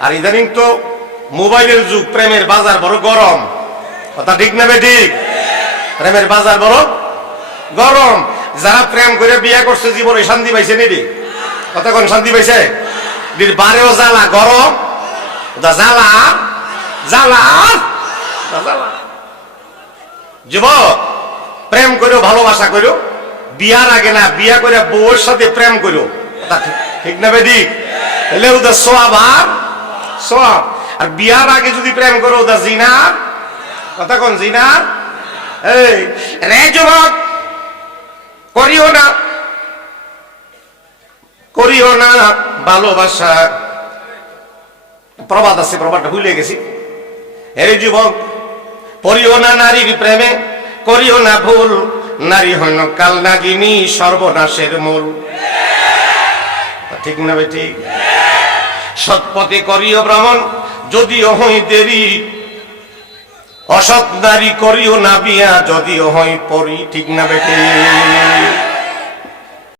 আর ইদানিং তো মোবাইলের যুগ, প্রেমের বাজার বড় গরম। কথা ঠিক না ঠিক? প্রেমের বাজার বড় গরম। যারা প্রেম করে বিয়ে করছে, জীবনে শান্তি পাইছে নিদি কতক্ষণ শান্তি পাইছে? বারেও জ্বালা, গরম। জ্বালা জ্বালা জ্বালা। প্রেম করো ভালোবাসা করো বিয়ার আগে না, বিয়া করে বউর সাথে প্রেম করো ঠিক- না বেদিক তাহলে ওদের সোয়াব সোয়াব আর বিয়ার আগে যদি প্রেম করো ওদের জিনার? কথা কোন জিনার? এই, রে যুবক, করিও না। করিও না ভালোবাসা। প্রবাদ আছে, প্রবাদটা ভুলে গেছি। হে যুবক, পড়িও না নারীর প্রেমে, করিও না ভুল। নারী হইন কাল নাগিনী, সর্বনাশের মূল। ঠিক না বেটি সৎপথে করিও ব্রাহ্মণ, যদিও হই দেরি। অসৎ নারী করিও না বিয়া, যদিও হই পরি ঠিক না বেটি।